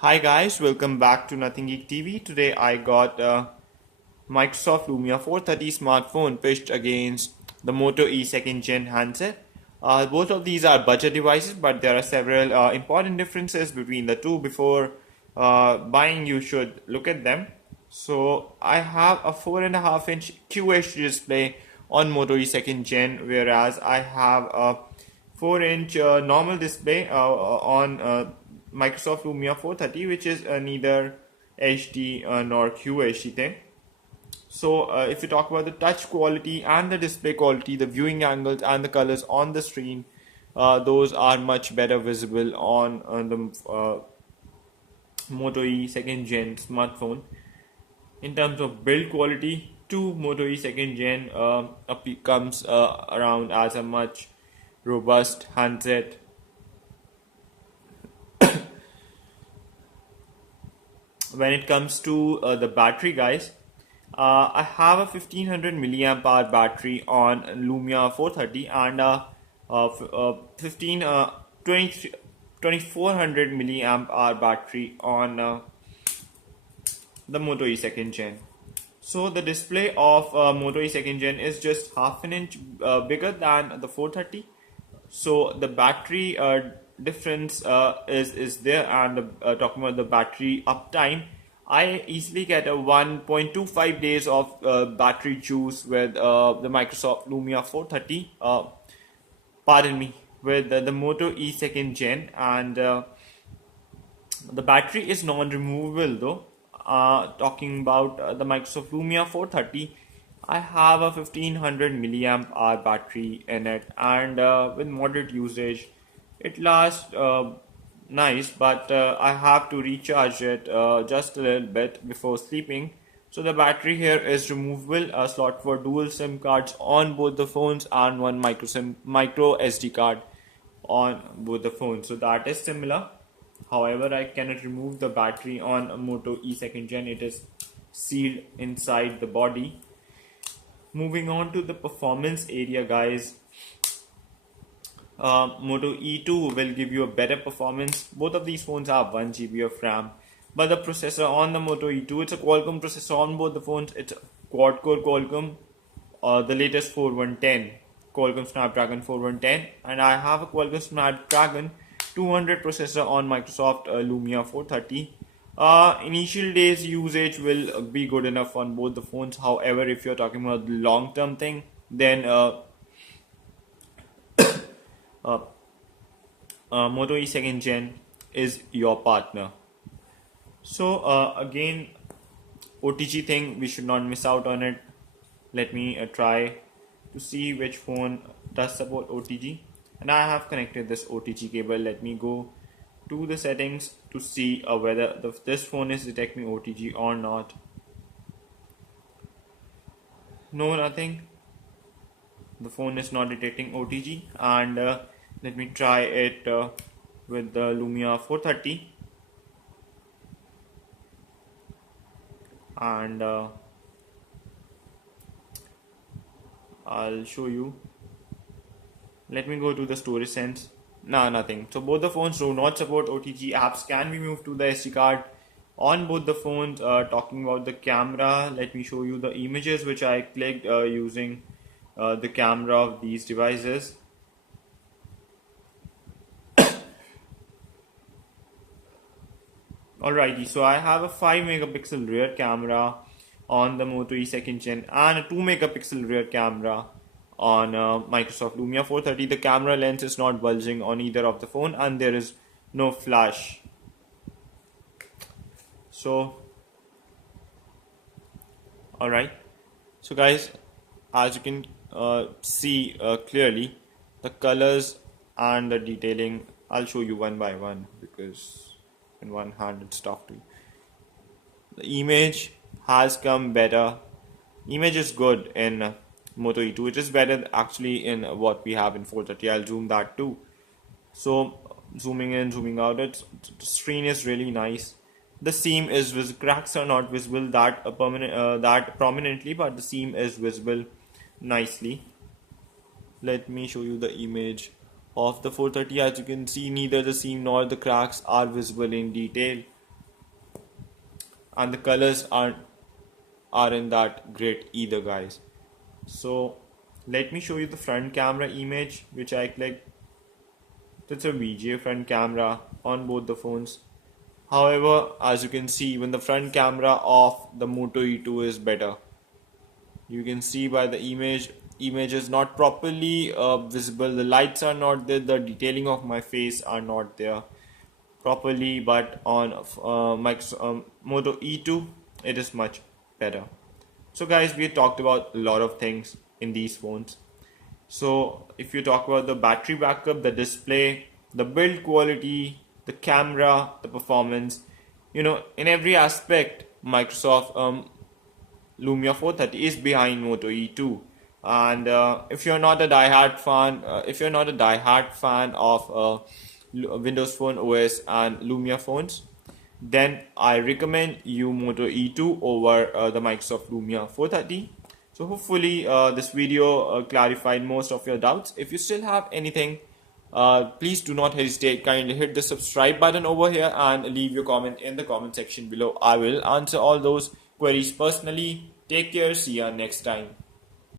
Hi guys, welcome back to Nothing Geek TV. Today I got Microsoft Lumia 430 smartphone pitched against the Moto E second gen handset. Both of these are budget devices, but there are several important differences between the two. Before buying, you should look at them. So I have a 4.5 inch QHD display on Moto E second gen, whereas I have a 4-inch normal display on Microsoft Lumia 430, which is neither HD nor QHD thing. So, if you talk about the touch quality and the display quality, the viewing angles and the colors on the screen, those are much better visible on the Moto E second gen smartphone. In terms of build quality, two Moto E second gen comes around as a much robust handset. When it comes to the battery, guys, I have a 1500 milliamp hour battery on Lumia 430 and a 15 20 2400 milliamp hour battery on the Moto E second gen. So the display of Moto E second gen is just half an inch bigger than the 430. So the battery difference is there, and talking about the battery uptime, I easily get a 1.25 days of battery juice with the Microsoft Lumia 430. Pardon me, with the Moto E second gen, and the battery is non-removable though. Talking about the Microsoft Lumia 430, I have a 1500 milliamp hour battery in it, and with moderate usage, it lasts nice. But I have to recharge it just a little bit before sleeping. So the battery here is removable, a slot for dual SIM cards on both the phones, and one micro SD card on both the phones. So that is similar. However, I cannot remove the battery on a Moto E second gen. It is sealed inside the body. Moving on to the performance area, guys. Moto E2 will give you a better performance. Both of these phones have 1 GB of RAM, but the processor on the Moto E2, it's a Qualcomm processor on both the phones. It's a quad-core Qualcomm, the latest 4110, Qualcomm Snapdragon 4110, and I have a Qualcomm Snapdragon 200 processor on Microsoft Lumia 430. Initial days usage will be good enough on both the phones. However, if you're talking about the long term thing, then uh, Moto E second gen is your partner. So again, OTG thing, we should not miss out on it. Let me try to see which phone does support OTG, and I have connected this OTG cable. Let me go to the settings to see whether this phone is detecting OTG or not. No, nothing. The phone is not detecting OTG, and let me try it with the Lumia 430, and I'll show you. Let me go to the storage sense. Nah, nothing. So both the phones do not support OTG. Apps can be moved to the SD card on both the phones. Talking about the camera, let me show you the images which I clicked using the camera of these devices. Alrighty, so I have a 5 megapixel rear camera on the Moto E second gen and a 2 megapixel rear camera on Microsoft Lumia 430. The camera lens is not bulging on either of the phone, and there is no flash. So, alright. So guys, as you can see clearly, the colors and the detailing, I'll show you one by one because in one hand it's tough to. The image has come better. Image is good in Moto E2. It is better actually in what we have in 430. I'll zoom that too. So zooming in, zooming out, the screen is really nice. The seam is visible. Cracks are not visible that prominently, but the seam is visible nicely. Let me show you the image of the 430. As you can see, neither the seam nor the cracks are visible in detail. and the colors aren't that great either, guys. So let me show you the front camera image which I clicked. It's a VGA front camera on both the phones. However, as you can see, even the front camera of the Moto E2 is better. You can see by the image is not properly visible. The lights are not there. The detailing of my face are not there properly. But on Moto E2, it is much better. So guys, we talked about a lot of things in these phones. So if you talk about the battery backup, the display, the build quality, the camera, the performance, in every aspect, Microsoft Lumia 430 is behind Moto E2. And if you're not a die-hard fan of Windows Phone OS and Lumia phones, then I recommend you Moto E2 over the Microsoft Lumia 430. So hopefully this video clarified most of your doubts. If you still have anything, please do not hesitate. Kindly hit the subscribe button over here and leave your comment in the comment section below. I will answer all those queries personally. Take care. See ya next time.